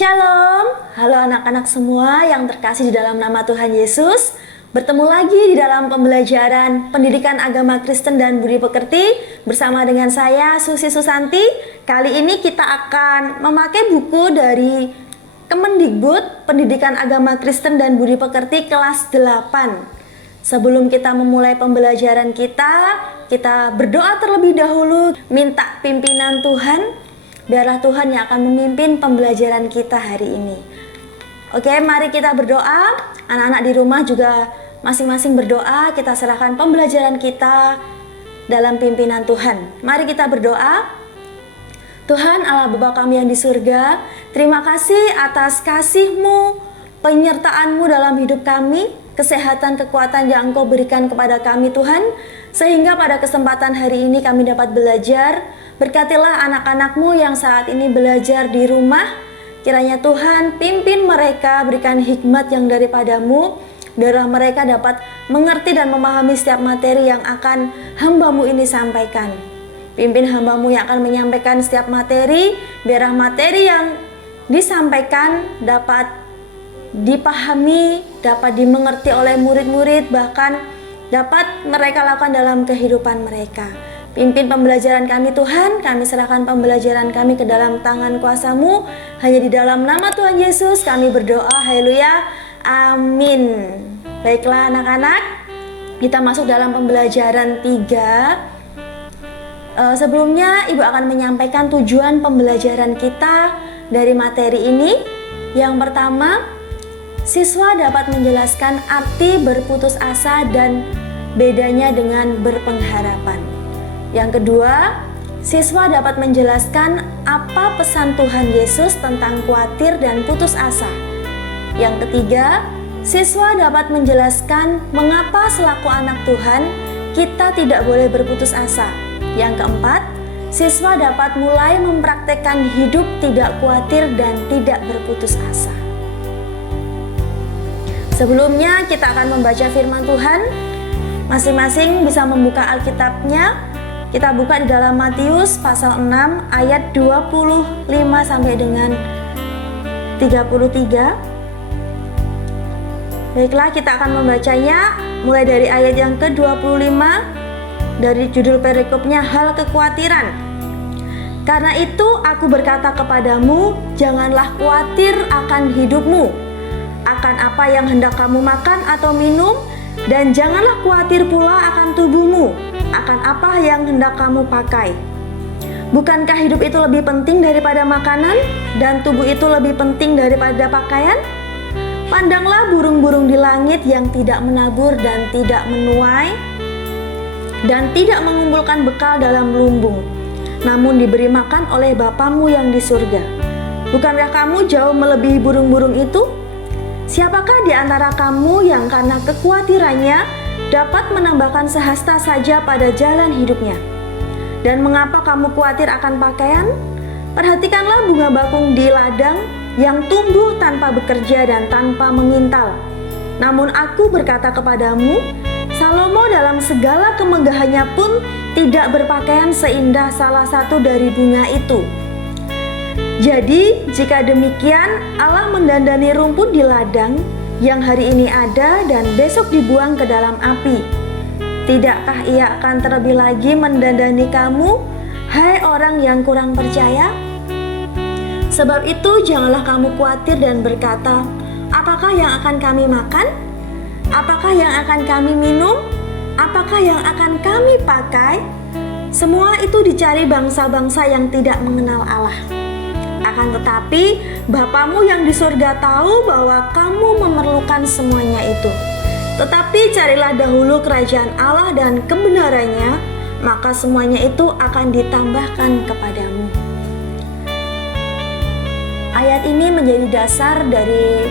Shalom, halo anak-anak semua yang terkasih di dalam nama Tuhan Yesus. Bertemu lagi di dalam pembelajaran Pendidikan Agama Kristen dan Budi Pekerti bersama dengan saya Susi Susanti. Kali ini kita akan memakai buku dari Kemendikbud Pendidikan Agama Kristen dan Budi Pekerti kelas 8. Sebelum kita memulai pembelajaran kita berdoa terlebih dahulu, minta pimpinan Tuhan. Biarlah Tuhan yang akan memimpin pembelajaran kita hari ini. Oke, mari kita berdoa. Anak-anak di rumah juga masing-masing berdoa. Kita serahkan pembelajaran kita dalam pimpinan Tuhan. Mari kita berdoa. Tuhan Allah Bapa kami yang di surga, terima kasih atas kasih-Mu, penyertaan-Mu dalam hidup kami, kesehatan, kekuatan yang Engkau berikan kepada kami Tuhan, sehingga pada kesempatan hari ini kami dapat belajar. Berkatilah anak-anak-Mu yang saat ini belajar di rumah. Kiranya Tuhan pimpin mereka, berikan hikmat yang daripada-Mu. Biarlah mereka dapat mengerti dan memahami setiap materi yang akan hamba-Mu ini sampaikan. Pimpin hamba-Mu yang akan menyampaikan setiap materi. Biarlah materi yang disampaikan dapat dipahami, dapat dimengerti oleh murid-murid, bahkan dapat mereka lakukan dalam kehidupan mereka. Pimpin pembelajaran kami Tuhan, kami serahkan pembelajaran kami ke dalam tangan kuasa-Mu. Hanya di dalam nama Tuhan Yesus kami berdoa, haleluya, amin. Baiklah anak-anak, kita masuk dalam pembelajaran 3. Sebelumnya Ibu akan menyampaikan tujuan pembelajaran kita dari materi ini. Yang pertama, siswa dapat menjelaskan arti berputus asa dan bedanya dengan berpengharapan. Yang kedua, siswa dapat menjelaskan apa pesan Tuhan Yesus tentang khawatir dan putus asa. Yang ketiga, siswa dapat menjelaskan mengapa selaku anak Tuhan kita tidak boleh berputus asa. Yang keempat, siswa dapat mulai mempraktekkan hidup tidak khawatir dan tidak berputus asa. Sebelumnya kita akan membaca firman Tuhan. Masing-masing bisa membuka Alkitabnya. Kita buka di dalam Matius pasal 6 ayat 25 sampai dengan 33. Baiklah, kita akan membacanya mulai dari ayat yang ke-25 dari judul perikopnya hal kekhawatiran. Karena itu aku berkata kepadamu, janganlah khawatir akan hidupmu, akan apa yang hendak kamu makan atau minum, dan janganlah khawatir pula akan tubuhmu, akan apa yang hendak kamu pakai. Bukankah hidup itu lebih penting daripada makanan, dan tubuh itu lebih penting daripada pakaian? Pandanglah burung-burung di langit yang tidak menabur dan tidak menuai, dan tidak mengumpulkan bekal dalam lumbung, namun diberi makan oleh Bapamu yang di surga. Bukankah kamu jauh melebihi burung-burung itu? Siapakah di antara kamu yang karena kekhawatirannya dapat menambahkan sehasta saja pada jalan hidupnya? Dan mengapa kamu khawatir akan pakaian? Perhatikanlah bunga bakung di ladang yang tumbuh tanpa bekerja dan tanpa mengintal. Namun aku berkata kepadamu, Salomo dalam segala kemegahannya pun tidak berpakaian seindah salah satu dari bunga itu. Jadi, jika demikian Allah mendandani rumput di ladang yang hari ini ada dan besok dibuang ke dalam api, tidakkah Ia akan terlebih lagi mendandani kamu, hai orang yang kurang percaya? Sebab itu janganlah kamu khawatir dan berkata, apakah yang akan kami makan? Apakah yang akan kami minum? Apakah yang akan kami pakai? Semua itu dicari bangsa-bangsa yang tidak mengenal Allah. Akan tetapi Bapamu yang di surga tahu bahwa kamu memerlukan semuanya itu. Tetapi carilah dahulu kerajaan Allah dan kebenarannya, maka semuanya itu akan ditambahkan kepadamu. Ayat ini menjadi dasar dari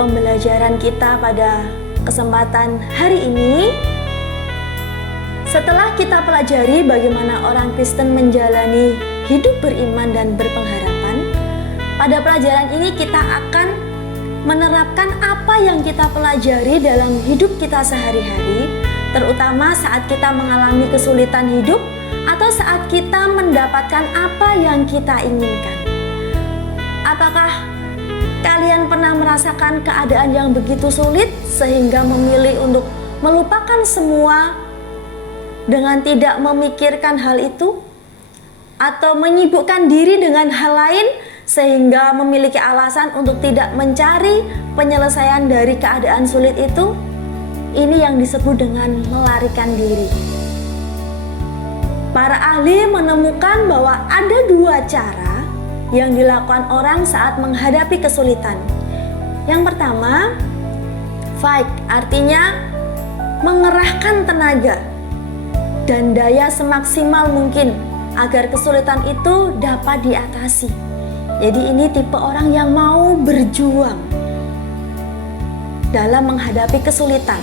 pembelajaran kita pada kesempatan hari ini. Setelah kita pelajari bagaimana orang Kristen menjalani hidup beriman dan berpengharapan, pada pelajaran ini kita akan menerapkan apa yang kita pelajari dalam hidup kita sehari-hari, terutama saat kita mengalami kesulitan hidup atau saat kita mendapatkan apa yang kita inginkan. Apakah kalian pernah merasakan keadaan yang begitu sulit sehingga memilih untuk melupakan semua dengan tidak memikirkan hal itu? Atau menyibukkan diri dengan hal lain sehingga memiliki alasan untuk tidak mencari penyelesaian dari keadaan sulit itu? Ini yang disebut dengan melarikan diri. Para ahli menemukan bahwa ada dua cara yang dilakukan orang saat menghadapi kesulitan. Yang pertama, fight, artinya mengerahkan tenaga dan daya semaksimal mungkin agar kesulitan itu dapat diatasi. Jadi ini tipe orang yang mau berjuang dalam menghadapi kesulitan.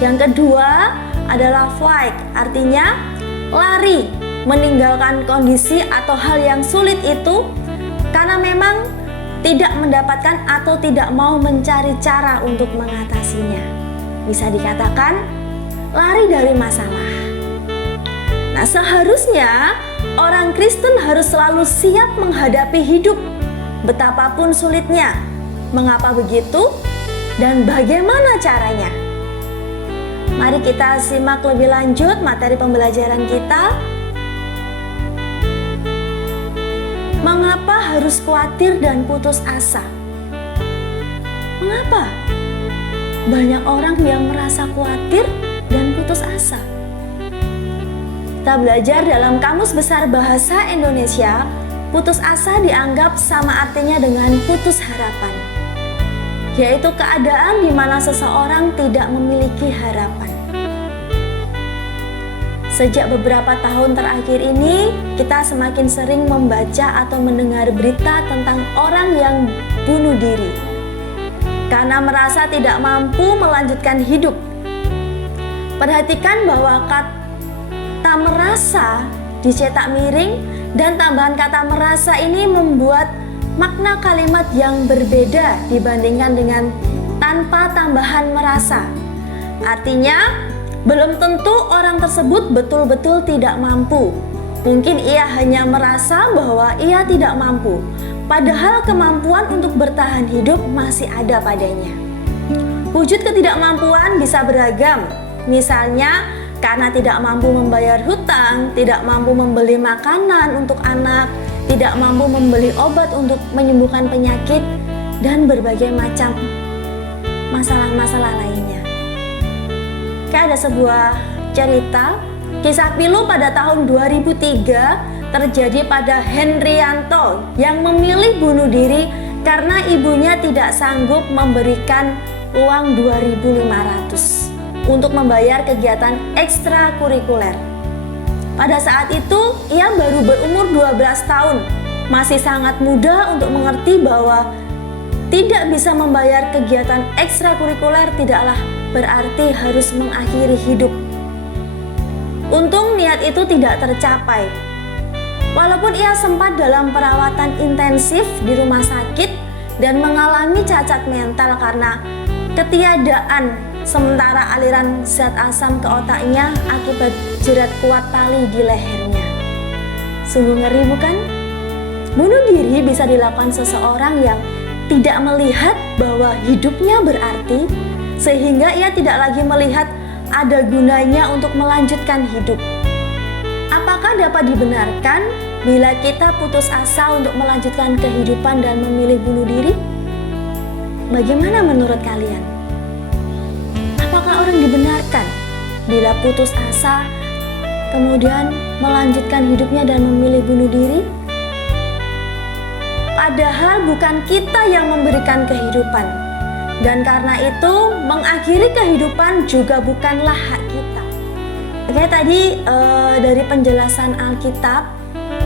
Yang kedua adalah flight, artinya lari, meninggalkan kondisi atau hal yang sulit itu karena memang tidak mendapatkan atau tidak mau mencari cara untuk mengatasinya. Bisa dikatakan lari dari masalah. Nah, seharusnya orang Kristen harus selalu siap menghadapi hidup betapapun sulitnya. Mengapa begitu? Dan bagaimana caranya? Mari kita simak lebih lanjut materi pembelajaran kita. Mengapa harus khawatir dan putus asa? Mengapa? Banyak orang yang merasa khawatir dan putus asa. Kita belajar dalam Kamus Besar Bahasa Indonesia, putus asa dianggap sama artinya dengan putus harapan, yaitu keadaan di mana seseorang tidak memiliki harapan. Sejak beberapa tahun terakhir ini, kita semakin sering membaca atau mendengar berita tentang orang yang bunuh diri karena merasa tidak mampu melanjutkan hidup. Perhatikan bahwa kata merasa dicetak miring dan tambahan kata merasa ini membuat makna kalimat yang berbeda dibandingkan dengan tanpa tambahan merasa. Artinya, belum tentu orang tersebut betul-betul tidak mampu. Mungkin ia hanya merasa bahwa ia tidak mampu, padahal kemampuan untuk bertahan hidup masih ada padanya. Wujud ketidakmampuan bisa beragam, misalnya karena tidak mampu membayar hutang, tidak mampu membeli makanan untuk anak, tidak mampu membeli obat untuk menyembuhkan penyakit, dan berbagai macam masalah-masalah lainnya. Kayak ada sebuah cerita, kisah pilu pada tahun 2003 terjadi pada Henrianto yang memilih bunuh diri karena ibunya tidak sanggup memberikan uang 2.500 untuk membayar kegiatan ekstrakurikuler. Pada saat itu, ia baru berumur 12 tahun, masih sangat muda untuk mengerti bahwa tidak bisa membayar kegiatan ekstrakurikuler tidaklah berarti harus mengakhiri hidup. Untung niat itu tidak tercapai. Walaupun ia sempat dalam perawatan intensif di rumah sakit dan mengalami cacat mental karena ketiadaan sementara aliran zat asam ke otaknya akibat jerat kuat tali di lehernya. Sungguh ngeri bukan? Bunuh diri bisa dilakukan seseorang yang tidak melihat bahwa hidupnya berarti, sehingga ia tidak lagi melihat ada gunanya untuk melanjutkan hidup. Apakah dapat dibenarkan bila kita putus asa untuk melanjutkan kehidupan dan memilih bunuh diri? Bagaimana menurut kalian? Apakah orang dibenarkan bila putus asa kemudian melanjutkan hidupnya dan memilih bunuh diri? Padahal bukan kita yang memberikan kehidupan, dan karena itu mengakhiri kehidupan juga bukanlah hak kita. Oke, tadi dari penjelasan Alkitab,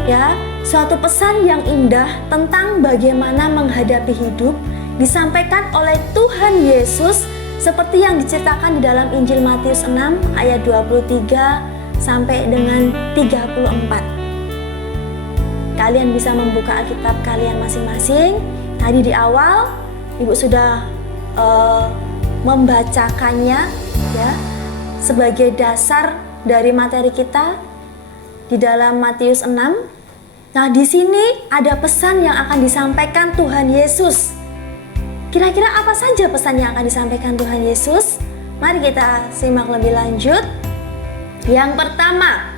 ya, suatu pesan yang indah tentang bagaimana menghadapi hidup disampaikan oleh Tuhan Yesus seperti yang diceritakan di dalam Injil Matius 6 ayat 23 sampai dengan 34. Kalian bisa membuka Alkitab kalian masing-masing. Tadi di awal Ibu sudah membacakannya, ya, sebagai dasar dari materi kita di dalam Matius 6. Nah, di sini ada pesan yang akan disampaikan Tuhan Yesus Kira-kira apa saja pesan yang akan disampaikan Tuhan Yesus? Mari kita simak lebih lanjut. Yang pertama,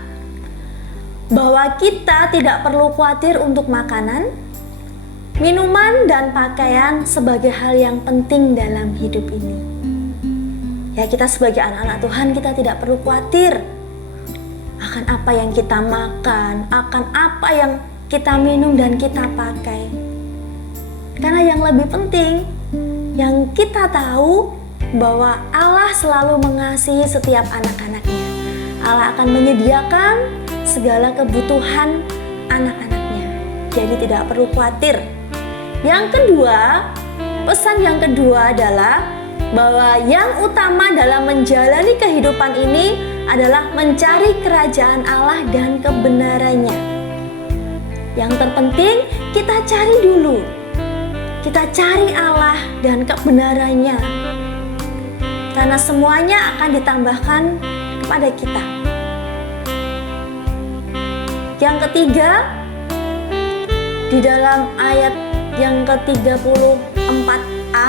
bahwa kita tidak perlu khawatir untuk makanan, minuman, dan pakaian sebagai hal yang penting dalam hidup ini. Ya, kita sebagai anak-anak Tuhan, kita tidak perlu khawatir akan apa yang kita makan, akan apa yang kita minum dan kita pakai. Karena yang lebih penting, yang kita tahu bahwa Allah selalu mengasihi setiap anak-anaknya. Allah akan menyediakan segala kebutuhan anak-anaknya. Jadi tidak perlu khawatir. Yang kedua, pesan yang kedua adalah bahwa yang utama dalam menjalani kehidupan ini adalah mencari kerajaan Allah dan kebenarannya. Yang terpenting kita cari dulu. Kita cari Allah dan kebenarannya. Karena semuanya akan ditambahkan kepada kita. Yang ketiga, di dalam ayat yang ke-34a,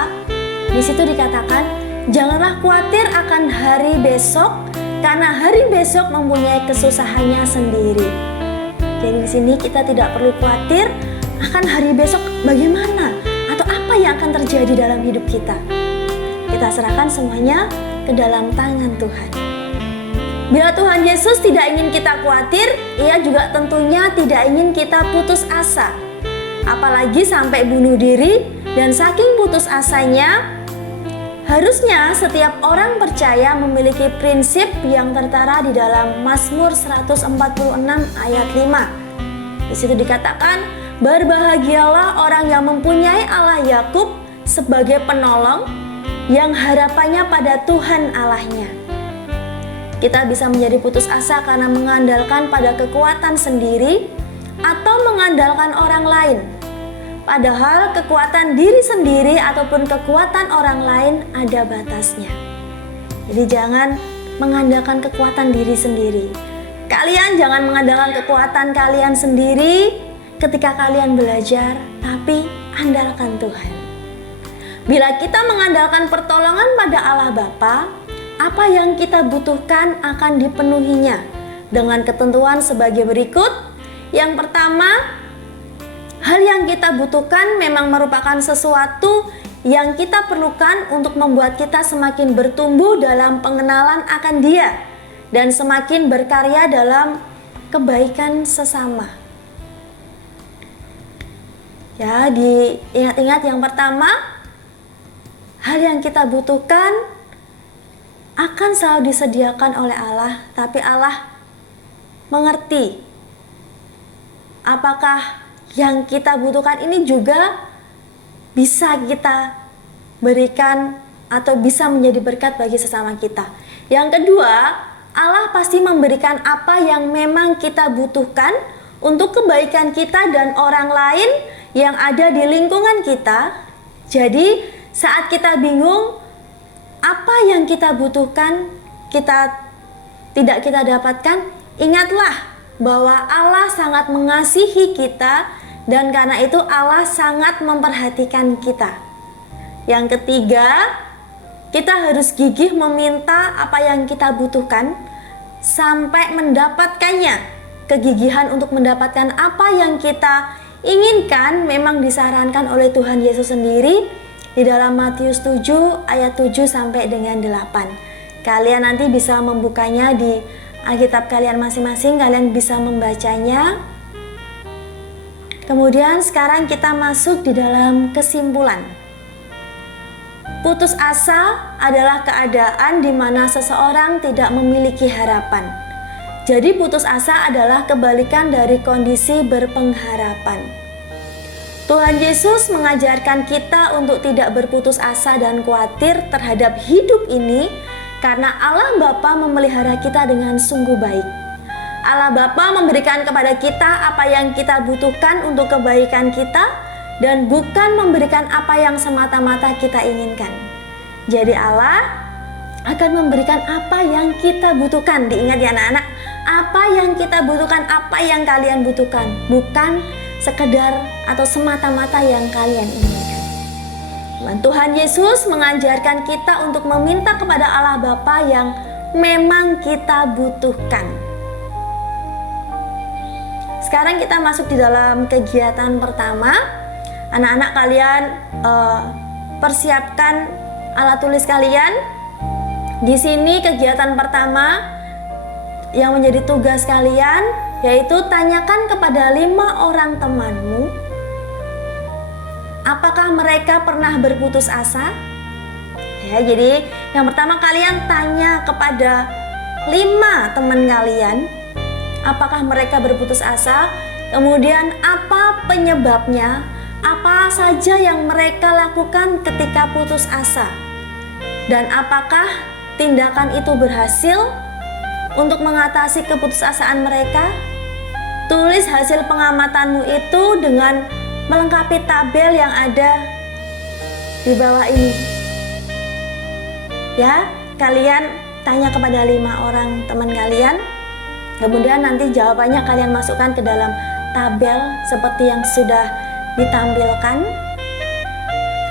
di situ dikatakan, janganlah khawatir akan hari besok, karena hari besok mempunyai kesusahannya sendiri. Jadi di sini kita tidak perlu khawatir akan hari besok bagaimana atau apa yang akan terjadi dalam hidup kita. Kita serahkan semuanya ke dalam tangan Tuhan. Bila Tuhan Yesus tidak ingin kita khawatir, Ia juga tentunya tidak ingin kita putus asa. Apalagi sampai bunuh diri, dan saking putus asanya, harusnya setiap orang percaya memiliki prinsip yang tertera di dalam Mazmur 146 ayat 5. Di situ dikatakan, berbahagialah orang yang mempunyai Allah Yakub sebagai penolong, yang harapannya pada Tuhan Allahnya. Kita bisa menjadi putus asa karena mengandalkan pada kekuatan sendiri atau mengandalkan orang lain. Padahal kekuatan diri sendiri ataupun kekuatan orang lain ada batasnya. Jadi jangan mengandalkan kekuatan diri sendiri. Kalian jangan mengandalkan kekuatan kalian sendiri ketika kalian belajar, tapi andalkan Tuhan. Bila kita mengandalkan pertolongan pada Allah Bapa, apa yang kita butuhkan akan dipenuhinya dengan ketentuan sebagai berikut. Yang pertama, hal yang kita butuhkan memang merupakan sesuatu yang kita perlukan untuk membuat kita semakin bertumbuh dalam pengenalan akan Dia dan semakin berkarya dalam kebaikan sesama. Ya, diingat-ingat yang pertama, hal yang kita butuhkan akan selalu disediakan oleh Allah, tapi Allah mengerti apakah yang kita butuhkan ini juga bisa kita berikan atau bisa menjadi berkat bagi sesama kita. Yang kedua, Allah pasti memberikan apa yang memang kita butuhkan untuk kebaikan kita dan orang lain yang ada di lingkungan kita. Jadi saat kita bingung apa yang kita butuhkan tidak kita dapatkan, ingatlah bahwa Allah sangat mengasihi kita dan karena itu Allah sangat memperhatikan kita. Yang ketiga, kita harus gigih meminta apa yang kita butuhkan sampai mendapatkannya. Kegigihan untuk mendapatkan apa yang kita inginkan memang disarankan oleh Tuhan Yesus sendiri di dalam Matius 7 ayat 7 sampai dengan 8. Kalian nanti bisa membukanya di Alkitab kalian masing-masing, kalian bisa membacanya. Kemudian sekarang kita masuk di dalam kesimpulan. Putus asa adalah keadaan di mana seseorang tidak memiliki harapan. Jadi putus asa adalah kebalikan dari kondisi berpengharapan. Tuhan Yesus mengajarkan kita untuk tidak berputus asa dan khawatir terhadap hidup ini karena Allah Bapa memelihara kita dengan sungguh baik. Allah Bapa memberikan kepada kita apa yang kita butuhkan untuk kebaikan kita dan bukan memberikan apa yang semata-mata kita inginkan. Jadi Allah akan memberikan apa yang kita butuhkan. Diingat ya anak-anak, apa yang kita butuhkan, apa yang kalian butuhkan, bukan sekedar atau semata-mata yang kalian inginkan. Tuhan Yesus mengajarkan kita untuk meminta kepada Allah Bapa yang memang kita butuhkan. Sekarang kita masuk di dalam kegiatan pertama. Anak-anak kalian persiapkan alat tulis kalian. Di sini kegiatan pertama yang menjadi tugas kalian yaitu tanyakan kepada 5 orang temanmu, apakah mereka pernah berputus asa? Ya, jadi yang pertama kalian tanya kepada 5 teman kalian, apakah mereka berputus asa? Kemudian apa penyebabnya? Apa saja yang mereka lakukan ketika putus asa? Dan apakah tindakan itu berhasil untuk mengatasi keputusasaan mereka? Tulis hasil pengamatanmu itu dengan melengkapi tabel yang ada di bawah ini. Ya, kalian tanya kepada 5 orang teman kalian. Kemudian nanti jawabannya kalian masukkan ke dalam tabel seperti yang sudah ditampilkan.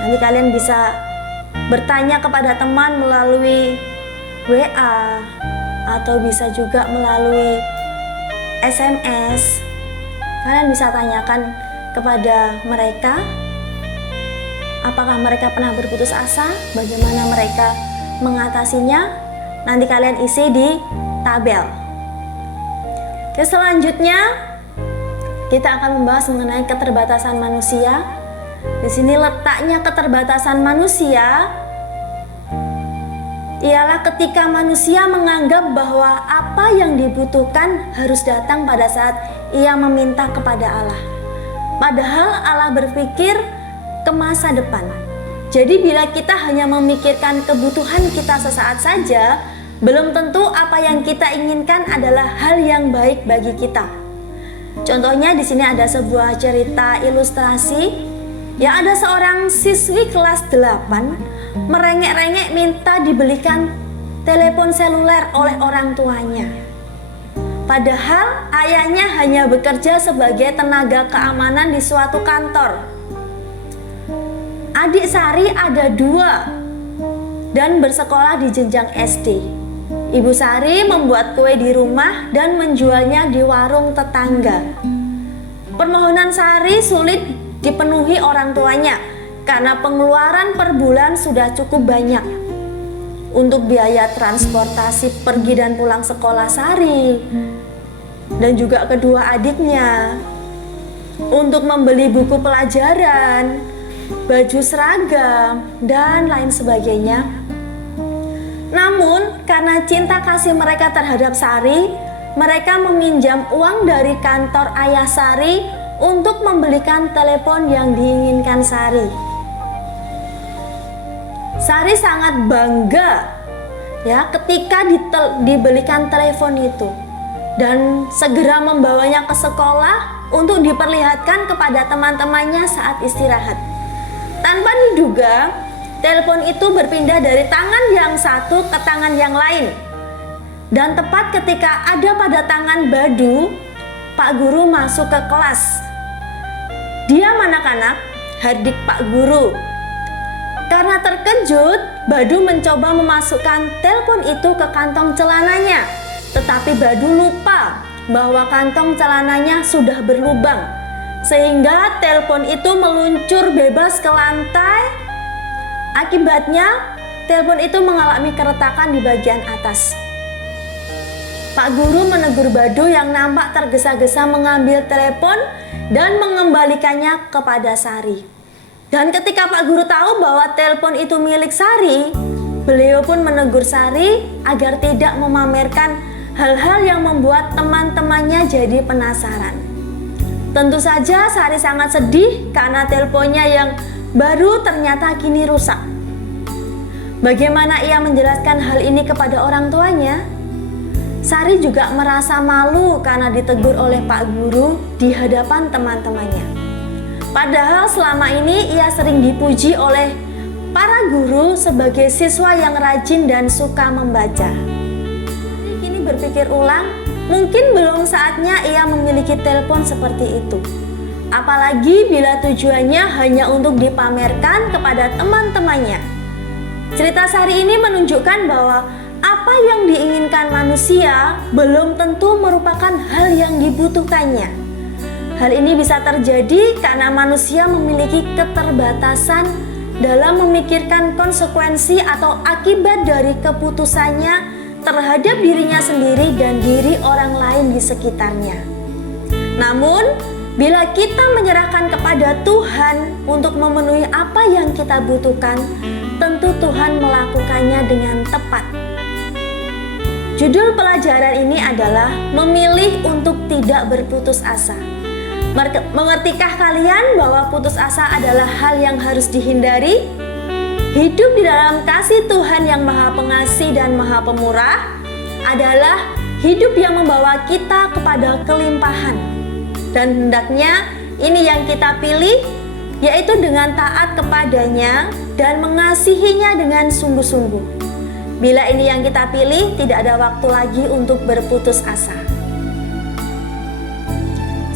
Nanti kalian bisa bertanya kepada teman melalui WA atau bisa juga melalui SMS. Kalian bisa tanyakan kepada mereka apakah mereka pernah berputus asa, bagaimana mereka mengatasinya. Nanti kalian isi di tabel. Oke, selanjutnya kita akan membahas mengenai keterbatasan manusia. Di sini letaknya keterbatasan manusia ialah ketika manusia menganggap bahwa apa yang dibutuhkan harus datang pada saat ia meminta kepada Allah. Padahal Allah berpikir ke masa depan. Jadi bila kita hanya memikirkan kebutuhan kita sesaat saja, belum tentu apa yang kita inginkan adalah hal yang baik bagi kita. Contohnya di sini ada sebuah cerita ilustrasi. Ya, ada seorang siswi kelas 8 merengek-rengek minta dibelikan telepon seluler oleh orang tuanya. Padahal ayahnya hanya bekerja sebagai tenaga keamanan di suatu kantor. Adik Sari ada 2 dan bersekolah di jenjang SD. Ibu Sari membuat kue di rumah dan menjualnya di warung tetangga. Permohonan Sari sulit dipenuhi orang tuanya karena pengeluaran per bulan sudah cukup banyak untuk biaya transportasi pergi dan pulang sekolah Sari dan juga kedua adiknya, untuk membeli buku pelajaran, baju seragam, dan lain sebagainya. Namun karena cinta kasih mereka terhadap Sari, mereka meminjam uang dari kantor ayah Sari untuk membelikan telepon yang diinginkan Sari. Sari sangat bangga ya ketika dibelikan telepon itu dan segera membawanya ke sekolah untuk diperlihatkan kepada teman-temannya saat istirahat. Tanpa diduga, telepon itu berpindah dari tangan yang satu ke tangan yang lain. Dan tepat ketika ada pada tangan Badu, Pak Guru masuk ke kelas. "Diam anak-anak," hardik Pak Guru. Karena terkejut, Badu mencoba memasukkan telepon itu ke kantong celananya. Tetapi Badu lupa bahwa kantong celananya sudah berlubang, sehingga telepon itu meluncur bebas ke lantai. Akibatnya, telepon itu mengalami keretakan di bagian atas. Pak Guru menegur Badu yang nampak tergesa-gesa mengambil telepon dan mengembalikannya kepada Sari. Dan ketika Pak Guru tahu bahwa telepon itu milik Sari, beliau pun menegur Sari agar tidak memamerkan hal-hal yang membuat teman-temannya jadi penasaran. Tentu saja Sari sangat sedih karena teleponnya yang baru ternyata kini rusak. Bagaimana ia menjelaskan hal ini kepada orang tuanya? Sari juga merasa malu karena ditegur oleh Pak Guru di hadapan teman-temannya. Padahal selama ini ia sering dipuji oleh para guru sebagai siswa yang rajin dan suka membaca. Kini berpikir ulang, mungkin belum saatnya ia memiliki telepon seperti itu. apalagi bila tujuannya hanya untuk dipamerkan kepada teman-temannya. Cerita Sari ini menunjukkan bahwa apa yang diinginkan manusia belum tentu merupakan hal yang dibutuhkannya. Hal ini bisa terjadi karena manusia memiliki keterbatasan dalam memikirkan konsekuensi atau akibat dari keputusannya terhadap dirinya sendiri dan diri orang lain di sekitarnya. Namun, bila kita menyerahkan kepada Tuhan untuk memenuhi apa yang kita butuhkan, tentu Tuhan melakukannya dengan tepat. Judul pelajaran ini adalah memilih untuk tidak berputus asa. Mengertikah kalian bahwa putus asa adalah hal yang harus dihindari? Hidup di dalam kasih Tuhan yang Maha Pengasih dan Maha Pemurah adalah hidup yang membawa kita kepada kelimpahan. Dan hendaknya ini yang kita pilih, yaitu dengan taat kepadanya dan mengasihinya dengan sungguh-sungguh. Bila ini yang kita pilih, tidak ada waktu lagi untuk berputus asa.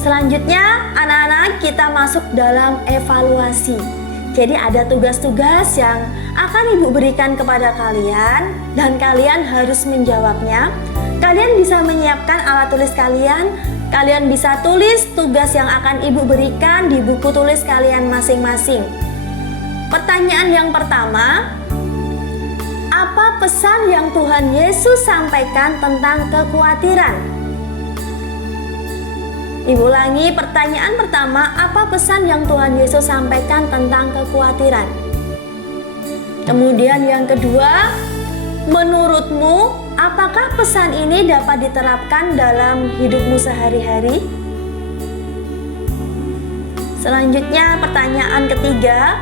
Selanjutnya, anak-anak, kita masuk dalam evaluasi. Jadi ada tugas-tugas yang akan Ibu berikan kepada kalian dan kalian harus menjawabnya. Kalian bisa menyiapkan alat tulis kalian. Kalian bisa tulis tugas yang akan Ibu berikan di buku tulis kalian masing-masing. Pertanyaan yang pertama, apa pesan yang Tuhan Yesus sampaikan tentang kekhawatiran? Ibu ulangi, pertanyaan pertama, apa pesan yang Tuhan Yesus sampaikan tentang kekhawatiran? Kemudian yang kedua, menurutmu apakah pesan ini dapat diterapkan dalam hidupmu sehari-hari? Selanjutnya pertanyaan ketiga,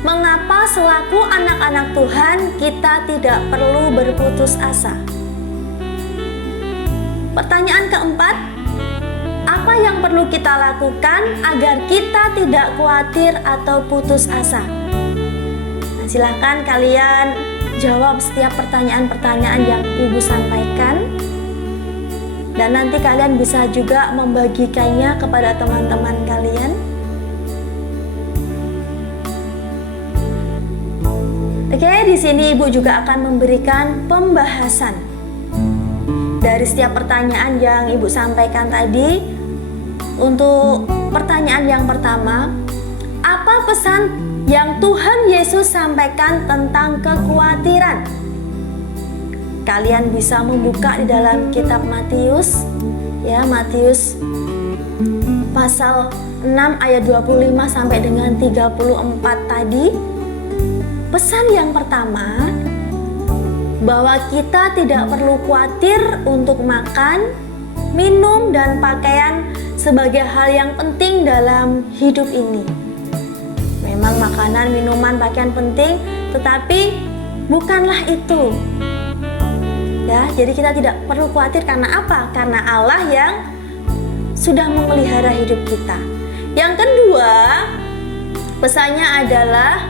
mengapa selaku anak-anak Tuhan kita tidak perlu berputus asa? Pertanyaan keempat, apa yang perlu kita lakukan agar kita tidak khawatir atau putus asa? Nah, silakan kalian jawab setiap pertanyaan-pertanyaan yang Ibu sampaikan. Dan nanti kalian bisa juga membagikannya kepada teman-teman kalian. Oke, di sini Ibu juga akan memberikan pembahasan dari setiap pertanyaan yang Ibu sampaikan tadi. Untuk pertanyaan yang pertama, apa pesan yang Tuhan Yesus sampaikan tentang kekhawatiran? Kalian bisa membuka di dalam kitab Matius, ya, Matius pasal 6 ayat 25 sampai dengan 34 tadi. Pesan yang pertama, bahwa kita tidak perlu khawatir untuk makan, minum, dan pakaian sebagai hal yang penting dalam hidup ini. Memang makanan, minuman, pakaian penting, tetapi bukanlah itu. Ya, jadi kita tidak perlu khawatir karena apa? Karena Allah yang sudah memelihara hidup kita. Yang kedua, pesannya adalah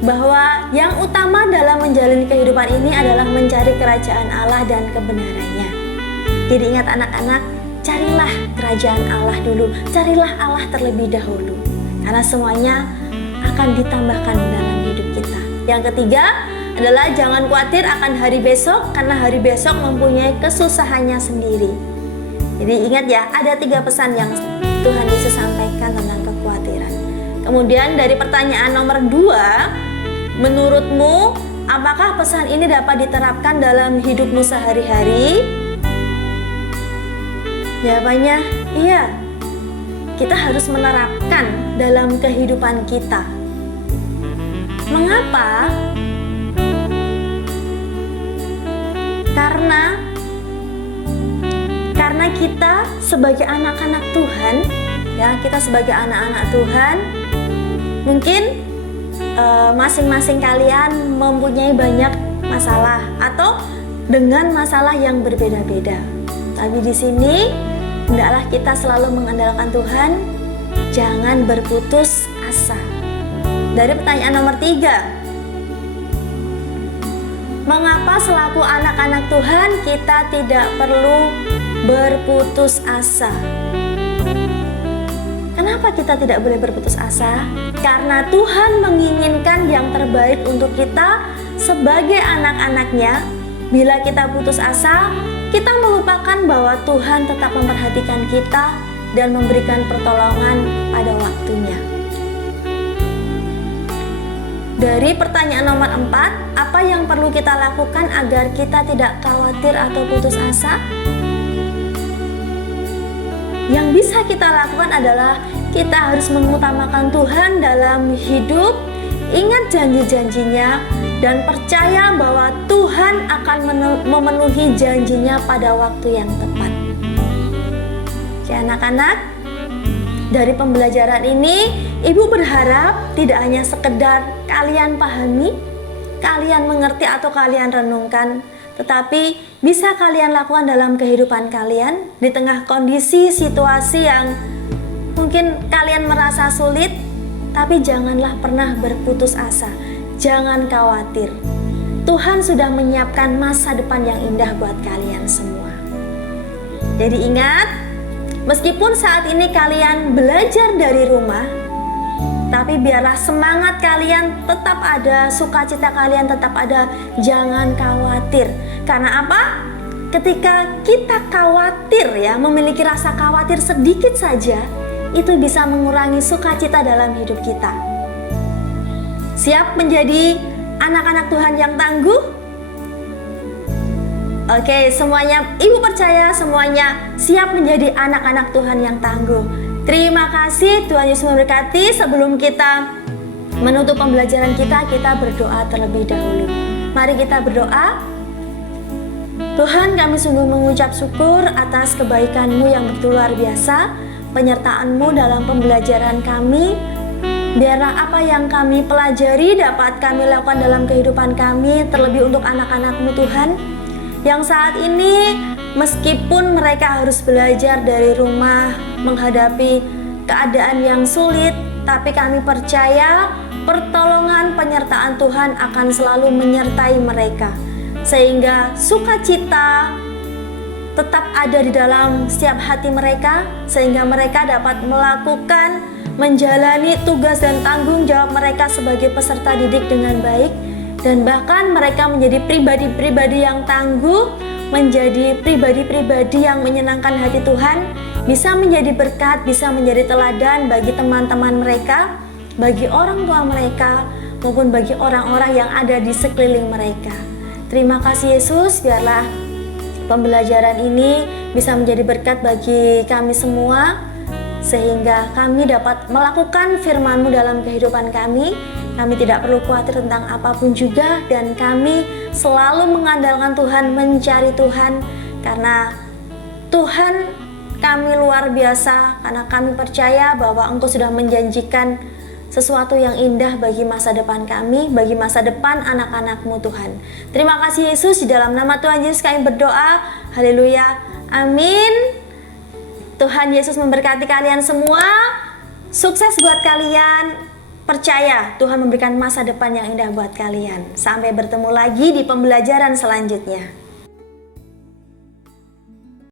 bahwa yang utama dalam menjalani kehidupan ini adalah mencari kerajaan Allah dan kebenarannya. Jadi ingat anak-anak, carilah kerajaan Allah dulu, carilah Allah terlebih dahulu, karena semuanya akan ditambahkan dalam hidup kita. Yang ketiga adalah jangan khawatir akan hari besok, karena hari besok mempunyai kesusahannya sendiri. Jadi ingat ya, ada 3 pesan yang Tuhan Yesus sampaikan tentang kekhawatiran. Kemudian dari pertanyaan nomor 2, menurutmu apakah pesan ini dapat diterapkan dalam hidupmu sehari-hari? Jawabannya iya, kita harus menerapkan dalam kehidupan kita. Mengapa? Karena kita sebagai anak-anak Tuhan, ya, kita sebagai anak-anak Tuhan, mungkin masing-masing kalian mempunyai banyak masalah atau dengan masalah yang berbeda-beda. Tapi di sini hendaklah kita selalu mengandalkan Tuhan, jangan berputus asa. Dari pertanyaan nomor 3, mengapa selaku anak-anak Tuhan kita tidak perlu berputus asa? Kenapa kita tidak boleh berputus asa? Karena Tuhan menginginkan yang terbaik untuk kita sebagai anak-anaknya. Bila kita putus asa, kita melupakan bahwa Tuhan tetap memperhatikan kita dan memberikan pertolongan pada waktunya. Dari pertanyaan nomor 4, apa yang perlu kita lakukan agar kita tidak khawatir atau putus asa? Yang bisa kita lakukan adalah kita harus mengutamakan Tuhan dalam hidup, ingat janji-janjinya, dan percaya bahwa Tuhan akan memenuhi janjinya pada waktu yang tepat. Oke anak-anak, dari pembelajaran ini Ibu berharap tidak hanya sekedar kalian pahami, kalian mengerti atau kalian renungkan, tetapi bisa kalian lakukan dalam kehidupan kalian di tengah kondisi situasi yang mungkin kalian merasa sulit. Tapi janganlah pernah berputus asa, jangan khawatir. Tuhan sudah menyiapkan masa depan yang indah buat kalian semua. Jadi ingat, meskipun saat ini kalian belajar dari rumah, tapi biarlah semangat kalian tetap ada, sukacita kalian tetap ada, jangan khawatir. Karena apa? Ketika kita khawatir ya, memiliki rasa khawatir sedikit saja, itu bisa mengurangi sukacita dalam hidup kita. Siap menjadi anak-anak Tuhan yang tangguh? Oke, semuanya Ibu percaya semuanya siap menjadi anak-anak Tuhan yang tangguh. Terima kasih, Tuhan Yesus memberkati. Sebelum kita menutup pembelajaran kita berdoa terlebih dahulu. Mari kita berdoa. Tuhan, kami sungguh mengucap syukur atas kebaikan-Mu yang begitu luar biasa, penyertaan-Mu dalam pembelajaran kami. Biarlah apa yang kami pelajari dapat kami lakukan dalam kehidupan kami, terlebih untuk anak-anak-Mu Tuhan, yang saat ini meskipun mereka harus belajar dari rumah, menghadapi keadaan yang sulit, tapi kami percaya pertolongan penyertaan Tuhan akan selalu menyertai mereka, sehingga sukacita tetap ada di dalam setiap hati mereka, sehingga mereka dapat melakukan, menjalani tugas dan tanggung jawab mereka sebagai peserta didik dengan baik, dan bahkan mereka menjadi pribadi-pribadi yang tangguh, menjadi pribadi-pribadi yang menyenangkan hati Tuhan, bisa menjadi berkat, bisa menjadi teladan bagi teman-teman mereka, bagi orang tua mereka, maupun bagi orang-orang yang ada di sekeliling mereka. Terima kasih Yesus, biarlah pembelajaran ini bisa menjadi berkat bagi kami semua, sehingga kami dapat melakukan firman-Mu dalam kehidupan kami. Kami tidak perlu khawatir tentang apapun juga, dan kami selalu mengandalkan Tuhan, mencari Tuhan, karena Tuhan kami luar biasa, karena kami percaya bahwa Engkau sudah menjanjikan sesuatu yang indah bagi masa depan kami, bagi masa depan anak-anak-Mu Tuhan. Terima kasih Yesus, di dalam nama Tuhan Yesus kami berdoa. Haleluya, amin. Tuhan Yesus memberkati kalian semua. Sukses buat kalian. Percaya Tuhan memberikan masa depan yang indah buat kalian. Sampai bertemu lagi di pembelajaran selanjutnya.